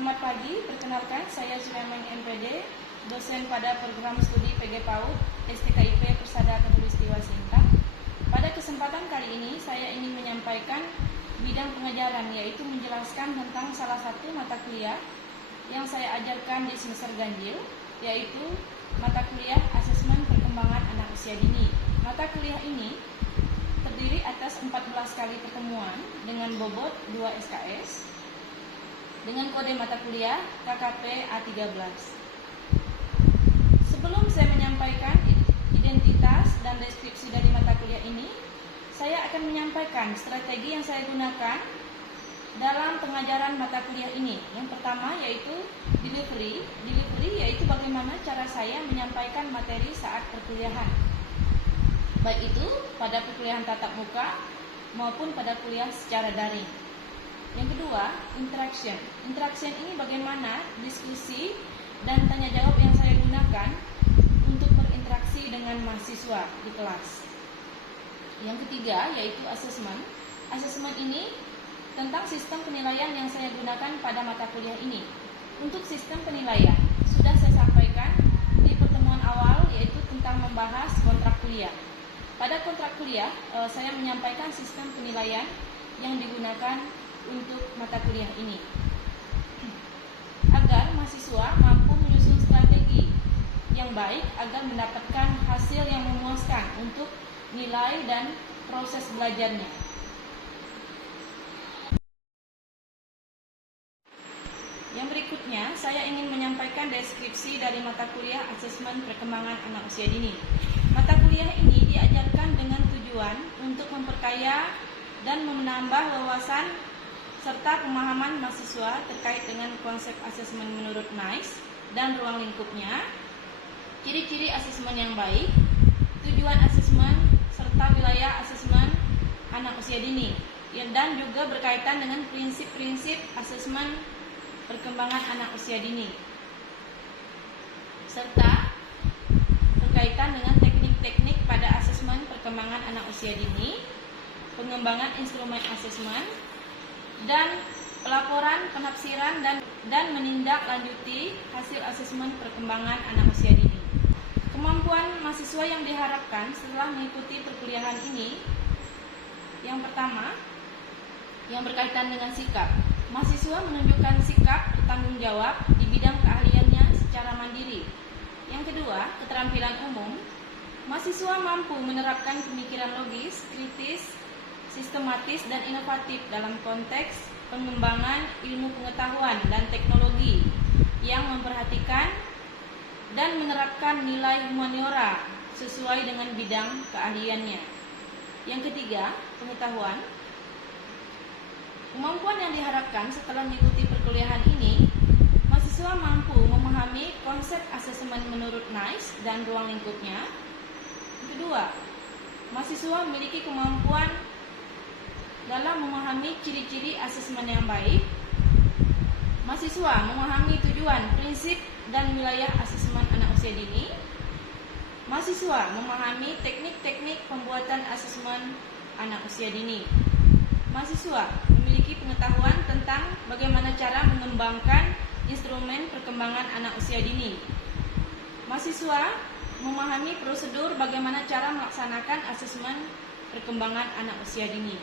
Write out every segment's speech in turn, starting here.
Selamat pagi, perkenalkan saya Sulaiman MPD, dosen pada program studi PG PAUD STKIP Persada Khatulistiwa Sintang. Pada kesempatan kali ini saya ingin menyampaikan bidang pengajaran, yaitu menjelaskan tentang salah satu mata kuliah yang saya ajarkan di semester ganjil, yaitu mata kuliah Asesmen Perkembangan Anak Usia Dini. Mata kuliah ini terdiri atas 14 kali pertemuan dengan bobot 2 SKS dengan kode mata kuliah KKP A13. Sebelum saya menyampaikan identitas dan deskripsi dari mata kuliah ini, saya akan menyampaikan strategi yang saya gunakan dalam pengajaran mata kuliah ini. Yang pertama yaitu delivery. Delivery yaitu bagaimana cara saya menyampaikan materi saat perkuliahan, baik itu pada perkuliahan tatap muka maupun pada kuliah secara daring. Yang kedua, interaction. Interaction ini bagaimana diskusi dan tanya jawab yang saya gunakan untuk berinteraksi dengan mahasiswa di kelas. Yang ketiga yaitu assessment. Assessment ini tentang sistem penilaian yang saya gunakan pada mata kuliah ini. Untuk sistem penilaian sudah saya sampaikan di pertemuan awal, yaitu tentang membahas kontrak kuliah. Pada kontrak kuliah saya menyampaikan sistem penilaian yang digunakan untuk mata kuliah ini agar mahasiswa mampu menyusun strategi yang baik agar mendapatkan hasil yang memuaskan untuk nilai dan proses belajarnya. Yang berikutnya, saya ingin menyampaikan deskripsi dari mata kuliah Asesmen Perkembangan Anak Usia Dini. Mata kuliah ini diajarkan dengan tujuan untuk memperkaya dan menambah wawasan serta pemahaman mahasiswa terkait dengan konsep asesmen menurut NICE dan ruang lingkupnya, ciri-ciri asesmen yang baik, tujuan asesmen, serta wilayah asesmen anak usia dini, dan juga berkaitan dengan prinsip-prinsip asesmen perkembangan anak usia dini, serta berkaitan dengan teknik-teknik pada asesmen perkembangan anak usia dini, pengembangan instrumen asesmen, dan pelaporan, penafsiran, dan menindaklanjuti hasil asesmen perkembangan anak usia dini. Kemampuan mahasiswa yang diharapkan setelah mengikuti perkuliahan ini, yang pertama, yang berkaitan dengan sikap. Mahasiswa menunjukkan sikap bertanggung jawab di bidang keahliannya secara mandiri. Yang kedua, keterampilan umum. Mahasiswa mampu menerapkan pemikiran logis, kritis, sistematis, dan inovatif dalam konteks pengembangan ilmu pengetahuan dan teknologi yang memperhatikan dan menerapkan nilai humaniora sesuai dengan bidang keahliannya. Yang ketiga, pengetahuan. Kemampuan yang diharapkan setelah mengikuti perkuliahan ini, mahasiswa mampu memahami konsep asesmen menurut NICE dan ruang lingkupnya. Yang kedua, mahasiswa memiliki kemampuan dalam memahami ciri-ciri asesmen yang baik. Mahasiswa memahami tujuan, prinsip, dan wilayah asesmen anak usia dini. Mahasiswa memahami teknik-teknik pembuatan asesmen anak usia dini. Mahasiswa memiliki pengetahuan tentang bagaimana cara mengembangkan instrumen perkembangan anak usia dini. Mahasiswa memahami prosedur bagaimana cara melaksanakan asesmen perkembangan anak usia dini.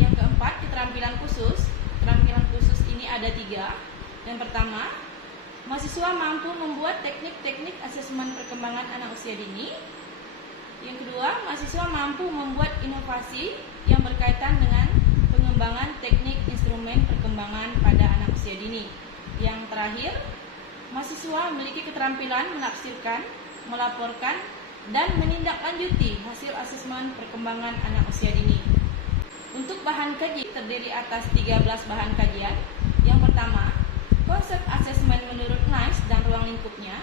Yang keempat, keterampilan khusus. Keterampilan khusus ini ada 3. Yang pertama, mahasiswa mampu membuat teknik-teknik asesmen perkembangan anak usia dini. Yang kedua, mahasiswa mampu membuat inovasi yang berkaitan dengan pengembangan teknik instrumen perkembangan pada anak usia dini. Yang terakhir, mahasiswa memiliki keterampilan menafsirkan, melaporkan, dan menindaklanjuti hasil asesmen perkembangan anak usia dini. Untuk bahan kaji terdiri atas 13 bahan kajian. Yang pertama, konsep asesmen menurut NICE dan ruang lingkupnya.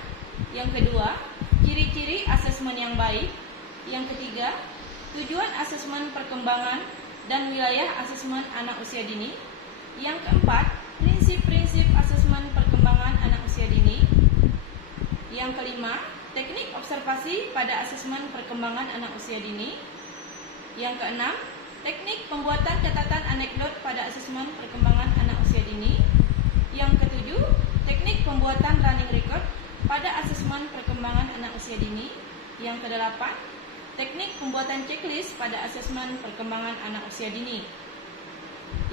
Yang kedua, ciri-ciri asesmen yang baik. Yang ketiga, tujuan asesmen perkembangan dan wilayah asesmen anak usia dini. Yang keempat, prinsip-prinsip asesmen perkembangan anak usia dini. Yang kelima, teknik observasi pada asesmen perkembangan anak usia dini. Yang keenam, teknik pembuatan catatan anekdot pada asesmen perkembangan anak usia dini. Yang ketujuh, teknik pembuatan running record pada asesmen perkembangan anak usia dini. Yang kedelapan, teknik pembuatan checklist pada asesmen perkembangan anak usia dini.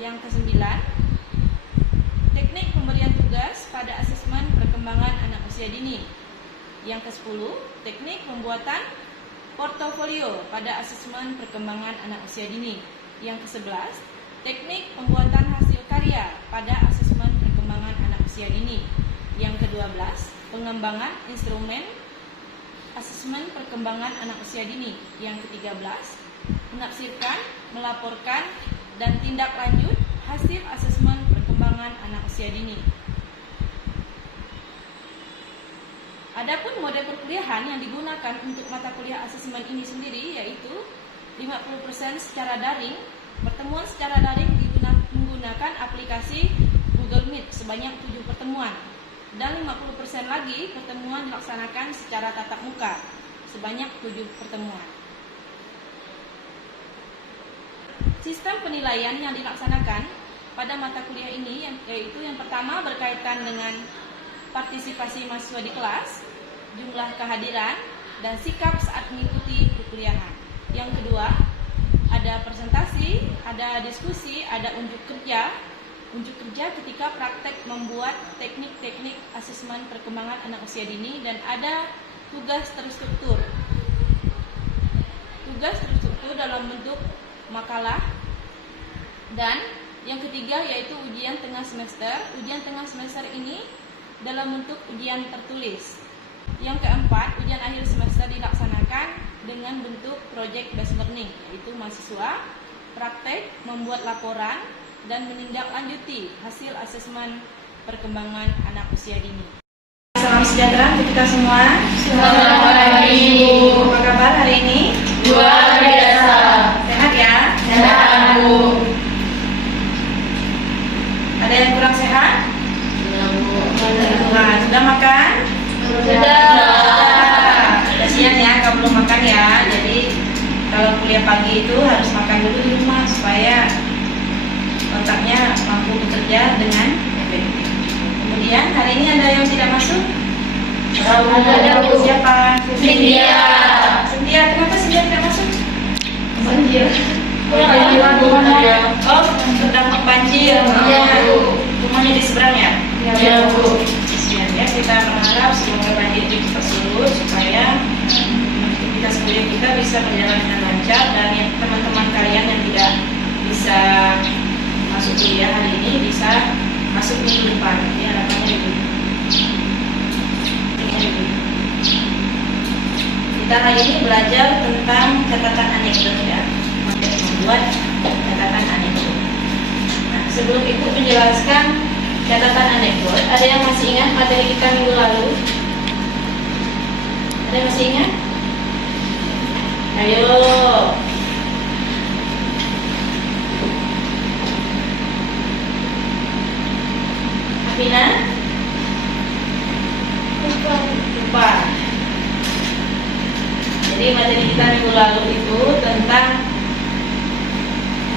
Yang kesembilan, teknik pemberian tugas pada asesmen perkembangan anak usia dini. Yang ke-10, teknik pembuatan portofolio pada asesmen perkembangan anak usia dini. Yang ke-11, teknik pembuatan hasil karya pada asesmen perkembangan anak usia dini. Yang ke-12, pengembangan instrumen asesmen perkembangan anak usia dini. Yang ke-13, menafsirkan, melaporkan, dan tindak lanjut hasil asesmen perkembangan anak usia dini. Adapun model perkuliahan yang digunakan untuk mata kuliah asesmen ini sendiri yaitu 50% secara daring. Pertemuan secara daring menggunakan aplikasi Google Meet sebanyak 7 pertemuan, dan 50% lagi pertemuan dilaksanakan secara tatap muka sebanyak 7 pertemuan. Sistem penilaian yang dilaksanakan pada mata kuliah ini yaitu yang pertama berkaitan dengan partisipasi mahasiswa di kelas, jumlah kehadiran, dan sikap saat mengikuti perkuliahan. Yang kedua, ada presentasi, ada diskusi, ada unjuk kerja ketika praktek membuat teknik-teknik asesmen perkembangan anak usia dini, dan ada tugas terstruktur. Tugas terstruktur dalam bentuk makalah. Dan yang ketiga yaitu ujian tengah semester. Ujian tengah semester ini dalam bentuk ujian tertulis. Yang keempat, ujian akhir semester dilaksanakan dengan bentuk project based learning, yaitu mahasiswa praktek membuat laporan dan menindaklanjuti hasil asesmen perkembangan anak usia dini. Salam sejahtera untuk kita semua. Selamat pagi, Bu. Apa kabar hari ini? Luar biasa. Sehat ya? Sehat, Bu. Ada yang kurang sehat? Sudah, Bu. Sudah makan? Sudah. Kasihan ya kalau belum makan ya. Jadi kalau kuliah pagi itu harus makan dulu di rumah supaya otaknya mampu bekerja dengan efektif. Kemudian hari ini ada yang tidak masuk? Ada, Bu. Siapa? Cynthia. Cynthia, kenapa Cynthia tidak masuk? Banjir. Oh, terdampak banjir. Iya, Bu. Rumahnya di seberang ya? Iya, Bu. Ya, kita berharap semoga banjir itu cepat surut supaya aktivitas kuliah kita bisa berjalan dengan lancar, dan yang teman-teman kalian yang tidak bisa masuk kuliah hari ini bisa masuk minggu depan. Ya, harapannya itu. Kita hari ini belajar tentang catatan anekdot ya, membuat catatan anekdot. Nah, sebelum Ibu menjelaskan catatan anekdot, ada yang masih ingat materi kita minggu lalu? Ada yang masih ingat? Ayo. Afina? Lupa. Jadi materi kita minggu lalu itu tentang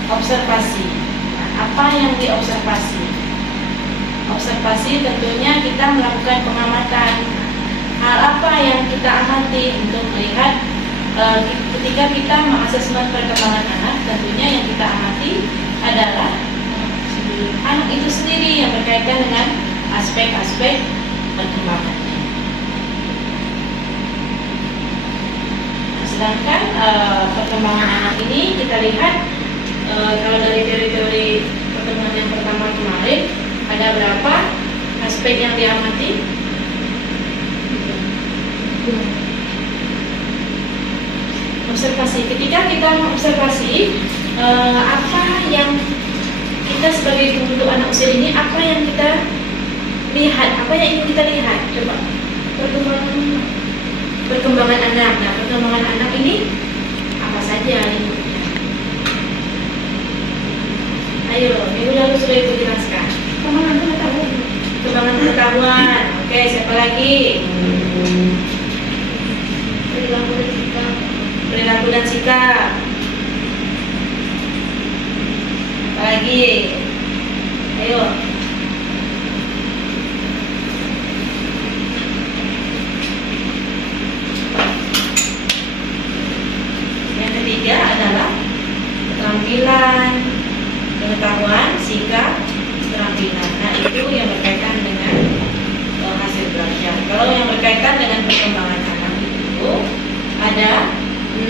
observasi. Nah, apa yang diobservasi? Observasi tentunya kita melakukan pengamatan. Hal apa yang kita amati untuk melihat ketika kita mengasesmen perkembangan anak, tentunya yang kita amati adalah anak itu sendiri yang berkaitan dengan aspek-aspek perkembangan. Nah, sedangkan perkembangan anak ini kita lihat kalau dari teori-teori pertemuan yang pertama kemarin, ada berapa aspek yang diamati? Observasi. Ketika kita mengobservasi apa yang kita sebagai guru anak usia ini, apa yang kita lihat, apa yang ingin kita lihat? Coba perkembangan anak. Nah, perkembangan anak ini apa saja inputnya? Ayo, minggu lalu sudah Ibu jelaskan. Perkembangan pengetahuan. Oke, siapa lagi? Perilaku dan sikap. Apa lagi? Ayo. keterampilan, pengetahuan, sikap, keterampilan. Nah, itu yang berkaitan dengan hasil belajar. Kalau yang berkaitan dengan perkembangan anak itu ada 6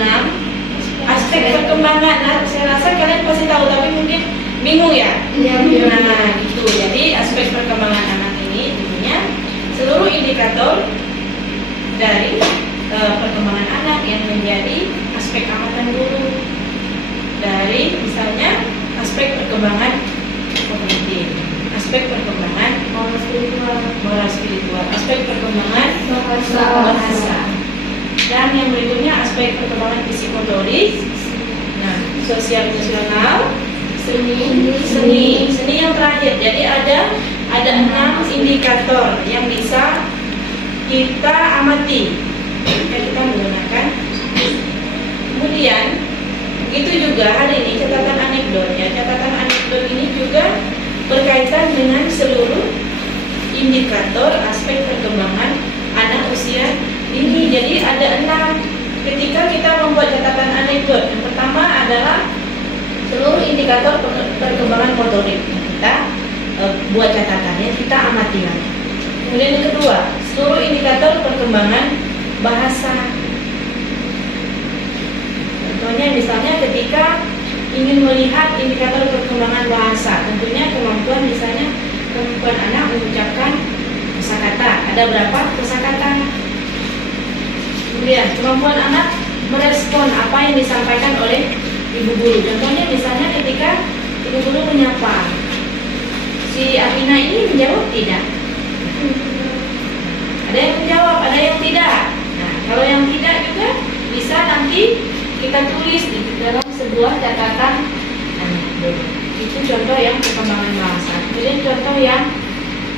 aspek perkembangan. Nah, saya rasa kalian pasti tahu, tapi mungkin bingung ya. Nah, itu. Jadi aspek perkembangan anak ini tentunya seluruh indikator dari perkembangan anak yang menjadi aspek amatan guru. Dari misalnya aspek perkembangan kognitif, aspek perkembangan moral spiritual, aspek perkembangan bahasa. Dan yang berikutnya aspek perkembangan psikomotoris, nah, sosial emosional, seni yang terakhir. Jadi ada 6 indikator yang bisa kita amati ketika kita menggunakan. Kemudian itu juga hari ini catatan anekdot ya. Catatan anekdot ini juga berkaitan dengan seluruh indikator aspek perkembangan anak usia dini. Jadi ada 6 ketika kita membuat catatan anekdot. Yang pertama adalah seluruh indikator perkembangan motorik. Kita buat catatannya, kita amati lagi. Kemudian yang kedua, seluruh indikator perkembangan bahasa. Contohnya misalnya ketika ingin melihat indikator perkembangan bahasa, tentunya kemampuan misalnya kemampuan anak mengucapkan kosakata. Ada berapa kosakata? Kemudian kemampuan anak merespon apa yang disampaikan oleh ibu guru. Contohnya misalnya ketika ibu guru menyapa, si Apina ini menjawab tidak? Ada yang menjawab, ada yang tidak. Nah, kalau yang tidak juga bisa nanti kita tulis di dalam sebuah catatan anekdot. Itu contoh yang perkembangan bahasa. Kemudian contoh yang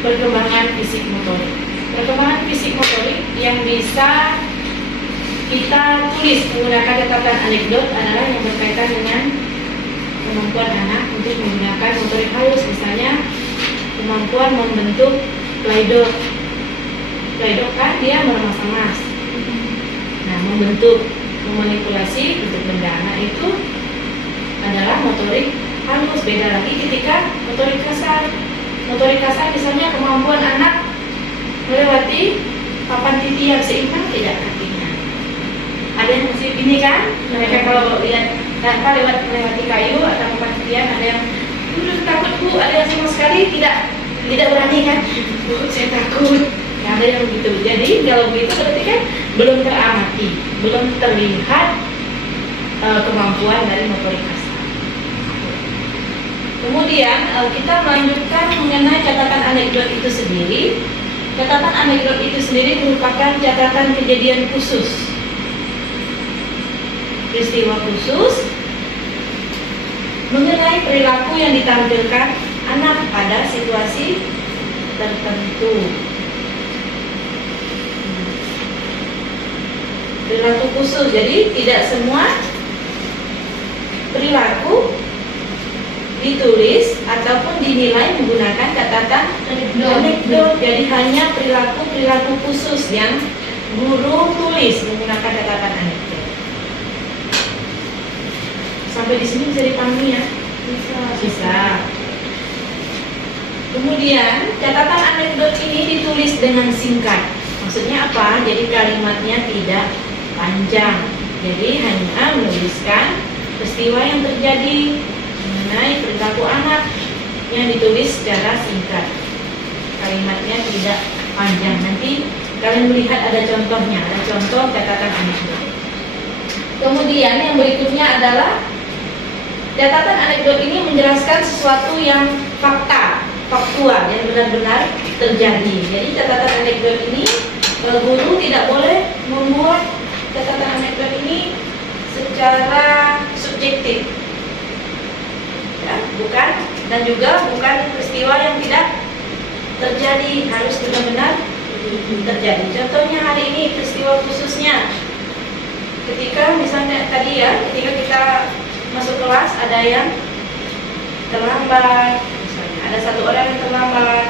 perkembangan fisik motorik. Perkembangan fisik motorik yang bisa kita tulis menggunakan catatan anekdot adalah yang berkaitan dengan kemampuan anak untuk menggunakan motorik halus, misalnya kemampuan membentuk play-doh. Play-doh kan dia meremas-remas. Nah, membentuk, memanipulasi bentuk benda. Nah, itu adalah motorik halus. Beda lagi ketika motorik kasar. Motorik kasar misalnya kemampuan anak melewati papan titik yang seimbang tidak kakinya. Ada yang masih ini kan? Mereka kalau lihat melewati kayu atau papan titian, ada yang takut bu, ada yang sama sekali tidak berani kan? Bu, saya takut. Nah, ada yang begitu. Jadi kalau begitu berarti kan belum teramati, belum terlihat kemampuan dari motorik kasar. Kemudian kita melanjutkan mengenai catatan anekdot itu sendiri. Catatan anekdot itu sendiri merupakan catatan kejadian khusus, peristiwa khusus mengenai perilaku yang ditampilkan anak pada situasi tertentu. Perilaku khusus, jadi tidak semua perilaku ditulis ataupun dinilai menggunakan catatan anekdot. Jadi hanya perilaku khusus yang guru tulis menggunakan catatan anekdot. Sampai di sini bisa dipahami ya? Bisa. Kemudian catatan anekdot ini ditulis dengan singkat. Maksudnya apa? Jadi kalimatnya tidak panjang. Jadi hanya menuliskan peristiwa yang terjadi mengenai perilaku anak yang ditulis secara singkat. Kalimatnya tidak panjang. Nanti kalian melihat ada contohnya, ada contoh catatan anekdot. Kemudian yang berikutnya adalah catatan anekdot ini menjelaskan sesuatu yang faktual yang benar-benar terjadi. Jadi catatan anekdot ini guru tidak boleh membuat catatan anekdot ini secara subjektif, ya, bukan, dan juga bukan peristiwa yang tidak terjadi, harus benar-benar terjadi. Contohnya hari ini peristiwa khususnya ketika misalnya tadi ya, ketika kita masuk kelas ada yang terlambat, misalnya ada satu orang yang terlambat.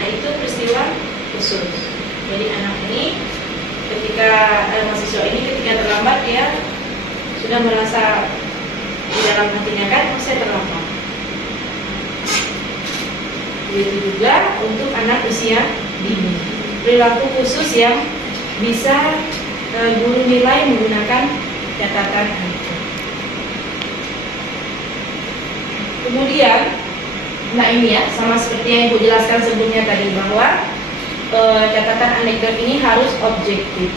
Nah, itu peristiwa khusus. Jadi anak ini mahasiswa ini ketika terlambat dia sudah merasa di dalam hatinya kan, oh saya terlambat. Begitu juga untuk anak usia dini. Perilaku khusus yang bisa guru nilai menggunakan catatan anekdot. Kemudian, nah ini ya, sama seperti yang Ibu jelaskan sebelumnya tadi bahwa catatan anekdot ini harus objektif,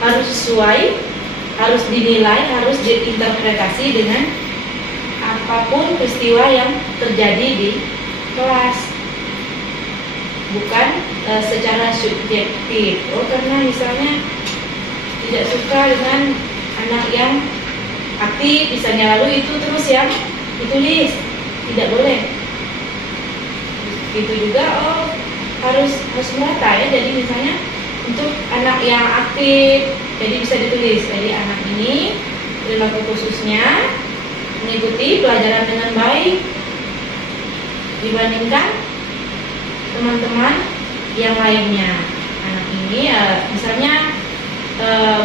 harus sesuai, harus dinilai, harus diinterpretasi dengan apapun peristiwa yang terjadi di kelas, bukan secara subjektif. Oh, karena misalnya tidak suka dengan anak yang aktif misalnya, lalu itu terus yang ditulis, tidak boleh. Itu juga harus merata ya. Jadi misalnya untuk anak yang aktif, jadi bisa ditulis, jadi anak ini perilaku khususnya mengikuti pelajaran dengan baik dibandingkan teman-teman yang lainnya. Anak ini misalnya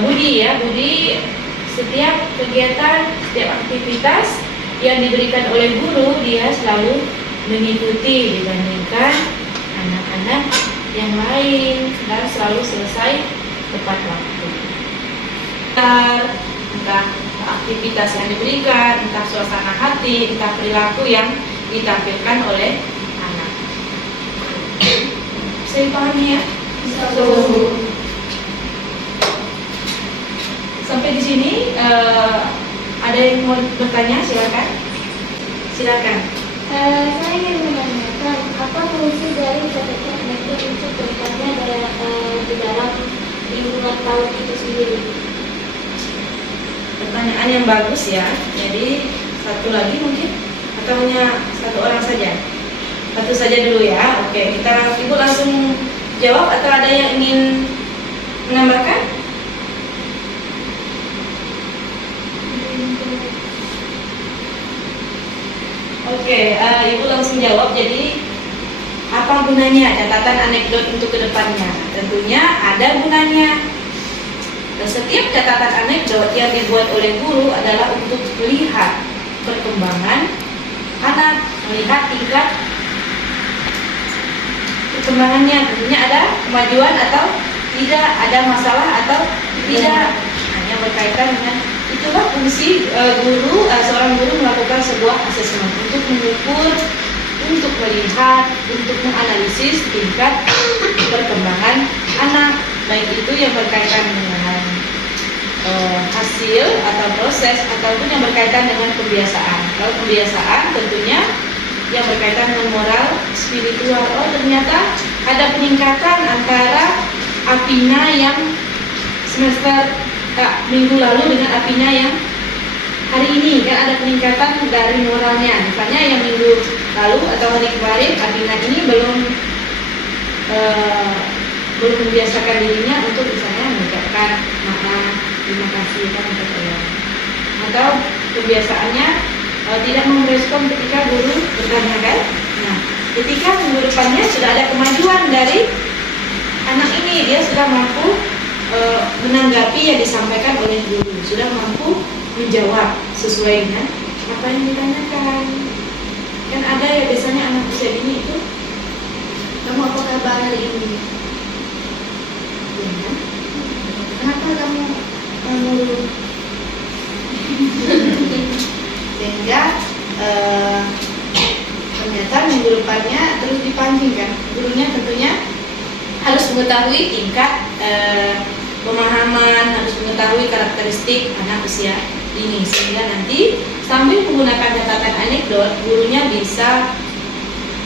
Budi ya, Budi setiap kegiatan, setiap aktivitas yang diberikan oleh guru dia selalu mengikuti dibandingkan anak-anak yang lain, dan selalu selesai tepat waktu. Entah aktivitas yang diberikan, entah suasana hati, entah perilaku yang ditampilkan oleh anak. Bisa dipahami ya? Sampai di sini ada yang mau bertanya? Silakan. Silakan. Saya ingin menanyakan apa fungsi dari catatan anekdot untuk bertanya di dalam lingkungan PAUD itu sendiri? Pertanyaan yang bagus ya. Jadi satu lagi mungkin, atau hanya satu orang saja? Satu saja dulu ya. Oke, Ibu langsung jawab atau ada yang ingin menambahkan? Oke, Ibu langsung jawab. Jadi apa gunanya catatan anekdot untuk kedepannya? Tentunya ada gunanya. Dan setiap catatan anekdot yang dibuat oleh guru adalah untuk melihat perkembangan anak, melihat tingkat perkembangannya. Tentunya ada kemajuan atau tidak, ada masalah atau tidak. Hanya berkaitan dengan itulah fungsi seorang guru melakukan sebuah asesmen untuk mengukur, untuk melihat, untuk menganalisis tingkat perkembangan anak, baik itu yang berkaitan dengan hasil atau proses, ataupun yang berkaitan dengan kebiasaan. Kalau kebiasaan tentunya yang berkaitan dengan moral, spiritual. Oh, ternyata ada peningkatan antara Apina yang minggu lalu dengan Apina yang hari ini, kan ada peningkatan dari moralnya. Misalnya yang minggu lalu atau hari kemarin Apina ini belum membiasakan dirinya untuk misalnya mengucapkan maaf, terima kasih kan, atau kebiasaannya tidak merespon ketika guru bertanya kan. Nah, ketika minggu depannya sudah ada kemajuan dari anak ini, dia sudah mampu menanggapi yang disampaikan oleh guru, sudah mampu menjawab sesuai dengan apa yang ditanyakan. Kan ada ya biasanya anak usia dini itu, kamu apa kabar hari ini? Ya, kenapa kamu sehingga ternyata minggu depannya terus dipancing kan. Gurunya tentunya harus mengetahui tingkat pemahaman, harus mengetahui karakteristik anak usia dini, sehingga nanti sambil menggunakan catatan anekdot, gurunya bisa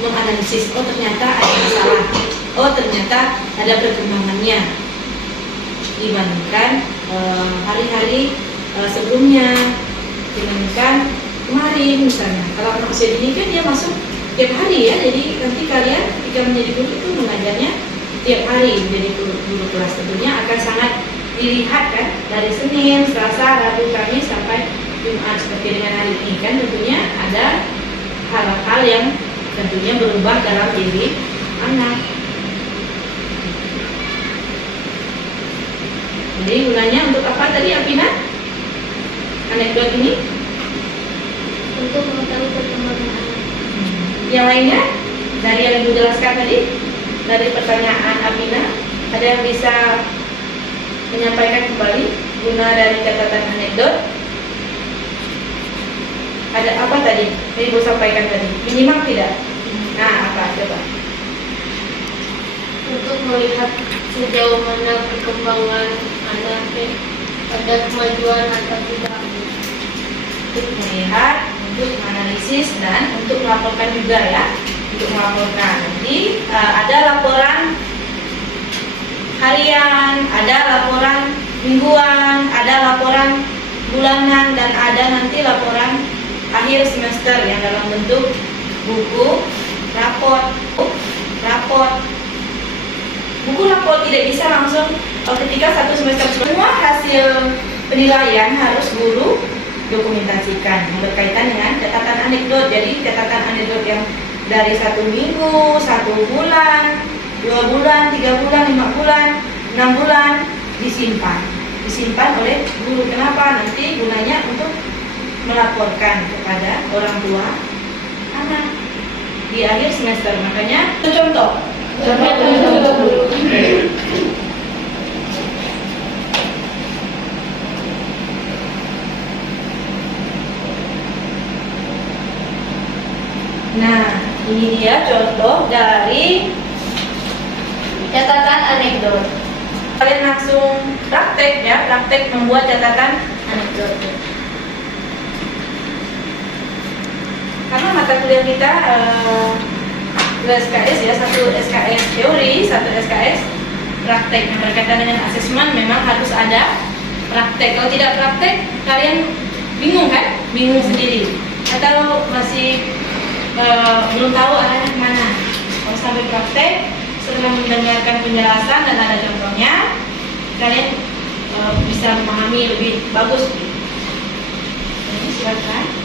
menganalisis, oh ternyata ada masalah, oh ternyata ada perkembangannya dibandingkan hari-hari sebelumnya, dibandingkan kemarin misalnya. Kalau anak usia dini kan dia masuk tiap hari ya, jadi nanti kalian ketika menjadi guru itu mengajarnya tiap hari menjadi guru kelas. Tentunya akan sangat dilihat kan, dari Senin, Selasa, Rabu, Kamis sampai Jumat seperti dengan hari ini kan. Tentunya ada hal-hal yang tentunya berubah dalam diri anak. Jadi gunanya untuk apa tadi Apina? anekdot ini? Untuk mengetahui perkembangan anak. Yang lainnya dari yang Ibu jelaskan tadi, dari pertanyaan Abina, ada yang bisa menyampaikan kembali guna dari catatan anekdot? Ada apa tadi? Yang Ibu sampaikan tadi, menyimak tidak? Nah, apa coba? Untuk melihat sejauh mana perkembangan anak, ada kemajuan atau tidak. Untuk melihat, untuk menganalisis, dan untuk melaporkan juga ya. Untuk melaporkan. Nanti ada laporan harian, ada laporan mingguan, ada laporan bulanan, dan ada nanti laporan akhir semester yang dalam bentuk buku, raport. Buku raport tidak bisa langsung ketika satu semester. Semua hasil penilaian harus guru dokumentasikan yang berkaitan dengan catatan anekdot. Jadi catatan anekdot yang dari 1 minggu, 1 bulan, 2 bulan, 3 bulan, 5 bulan, 6 bulan disimpan oleh guru. Kenapa? Nanti gunanya untuk melaporkan kepada orang tua anak di akhir semester. Makanya contoh. Nah, ini dia contoh dari catatan anekdot. Kalian langsung praktek ya, praktek membuat catatan anekdot. Karena mata kuliah kita 2 SKS ya, 1 SKS teori, 1 SKS praktek. Yang berkaitan dengan asesmen memang harus ada praktek. Kalau tidak praktek, kalian bingung kan? Bingung sendiri. Atau masih belum tahu arahnya kemana. Kalau sampai praktek, setelah mendengarkan penjelasan dan ada contohnya, kalian bisa memahami lebih bagus. Jadi silakan.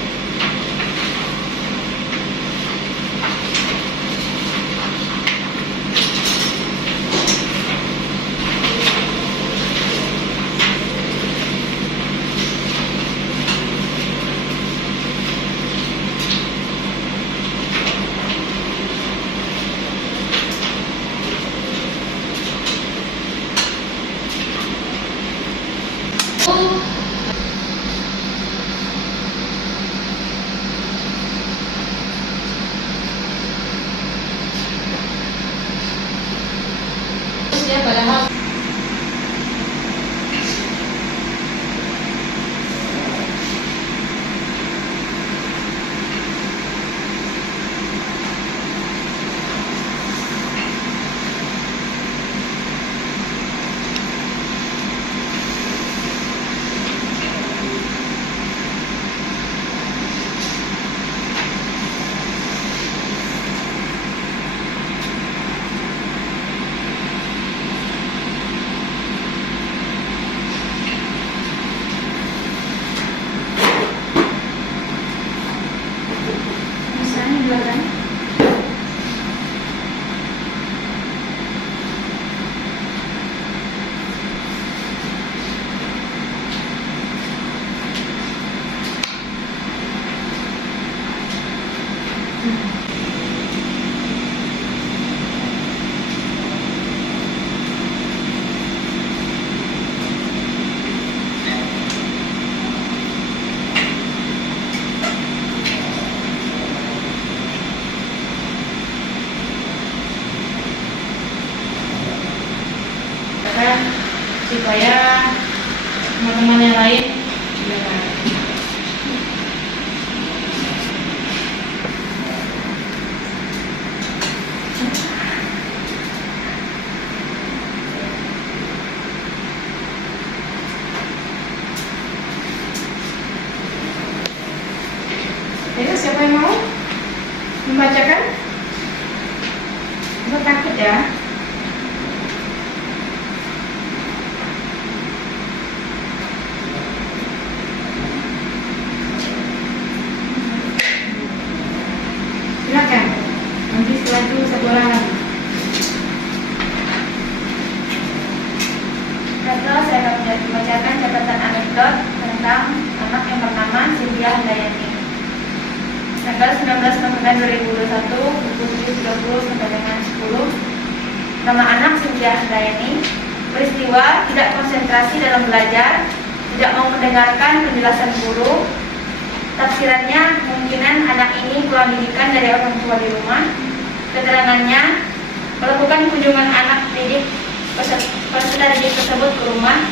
Padahal misalnya di belakang. Supaya teman-teman yang lain juga tahu. Jadi siapa yang mau membacakan? Jangan takut ya. Silakan. Nanti setelah itu satu orang lagi. Saya akan membacakan catatan anekdot tentang anak yang tanggal 19 November 2021 pukul 7.30 sampai dengan 10. Nama anak Cynthia Handayani. Peristiwa tidak konsentrasi dalam belajar, tidak mau mendengarkan penjelasan guru. Tafsirannya, kemungkinan anak ini kurang didikan dari orang tua di rumah. Keterangannya, melakukan kunjungan anak didik peserta didik tersebut ke rumah.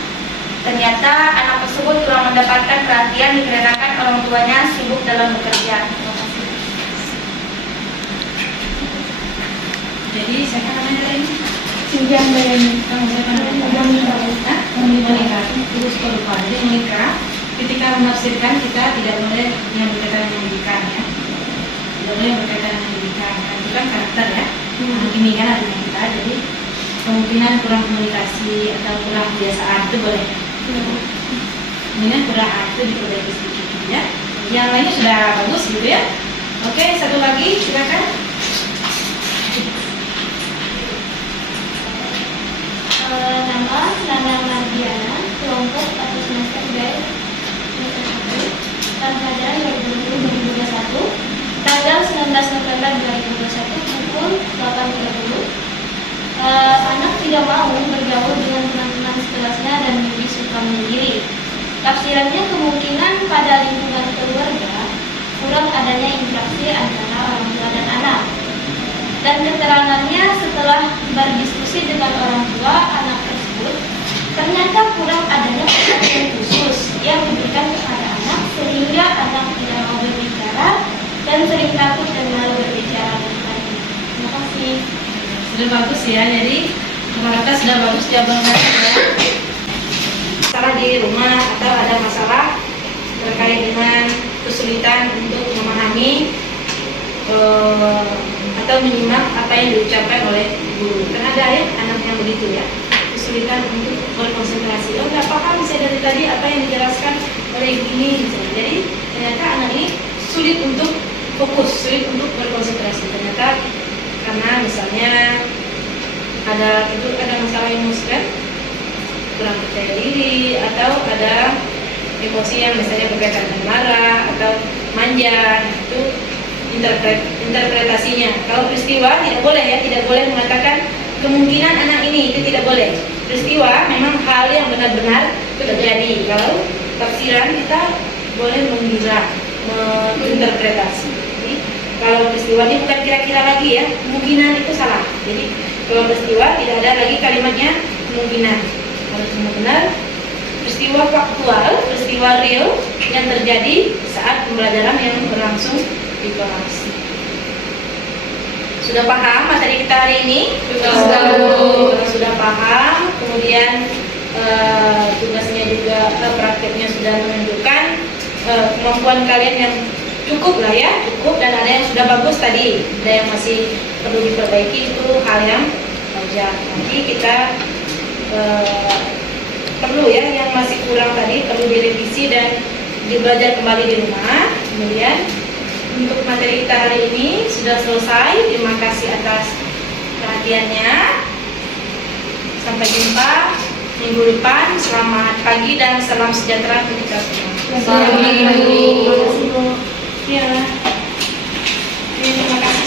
Ternyata anak tersebut kurang mendapatkan perhatian dikarenakan orang tuanya sibuk dalam bekerja. Terima kasih. Jadi siapa namanya tadi? Cynthia Handayani. Kamu siapa namanya? Monika. Terus kalau lupa. Jadi Monika, ketika menafsirkan kita tidak boleh yang berkaitan dengan pendidikan ya. Tidak boleh yang berkaitan dengan pendidikan. Kan itu kan karakter ya. Ini kan artinya kita. Jadi kemungkinan kurang komunikasi atau kurang kebiasaan itu boleh. Kemungkinan kurang itu diperbaiki sedikit ya. Yang lainnya sudah bagus gitu ya. Oke, satu lagi silakan. Nama Nana Mardiana, kelompok atau semester B, Pelajaran 2020-2021, tanggal 19 November 2021 pukul 8.30. Anak tidak mau bergaul dengan teman-teman sekelasnya dan lebih suka menyendiri. Tafsirannya, kemungkinan pada lingkungan keluarga kurang adanya interaksi antara orang tua dan anak. Dan keterangannya, setelah berdiskusi dengan orang tua anak tersebut, ternyata kurang adanya perhatian khusus yang diberikan kepada anak sehingga anak tidak mau berbicara dan sering takut dan malu berbicara dengannya. Terima kasih. Sudah bagus ya, jadi rata sudah bagus jawabannya ya. Masalah di rumah atau ada masalah terkait dengan kesulitan untuk memahami atau menyimak apa yang diucapkan oleh guru. Kan ada ya anak yang begitu ya, kesulitan untuk berkonsentrasi. Oh nggak paham saya dari tadi apa yang dijelaskan oleh ini misalnya. Jadi ternyata anak ini sulit untuk fokus, sulit untuk berkonsentrasi. Ternyata karena misalnya ada masalah emosi kan, kurang percaya diri atau ada emosi yang misalnya berkaitan dengan marah atau manja, itu interpretasinya. Kalau peristiwa tidak boleh ya, tidak boleh mengatakan kemungkinan anak ini, itu tidak boleh. Peristiwa memang hal yang benar-benar terjadi. Kalau tafsiran kita boleh mengira, menginterpretasi. Jadi kalau peristiwa ini bukan kira-kira lagi ya, kemungkinan itu salah. Jadi kalau peristiwa tidak ada lagi kalimatnya kemungkinan. Harus benar-benar peristiwa faktual, peristiwa real yang terjadi saat pembelajaran yang berlangsung di kelas. Sudah paham materi kita hari ini? Sudah paham. Kemudian tugasnya juga, prakteknya sudah menunjukkan kemampuan kalian yang cukup lah ya, cukup, dan ada yang sudah bagus tadi, ada yang masih perlu diperbaiki, itu hal yang wajar. Nanti kita perlu ya, yang masih kurang tadi perlu direvisi dan dibelajar kembali di rumah. Kemudian untuk materi kita hari ini sudah selesai. Terima kasih atas perhatiannya. Sampai jumpa minggu depan. Selamat pagi dan salam sejahtera untuk kita semua. Terima kasih, Bu. Ya. Terima kasih.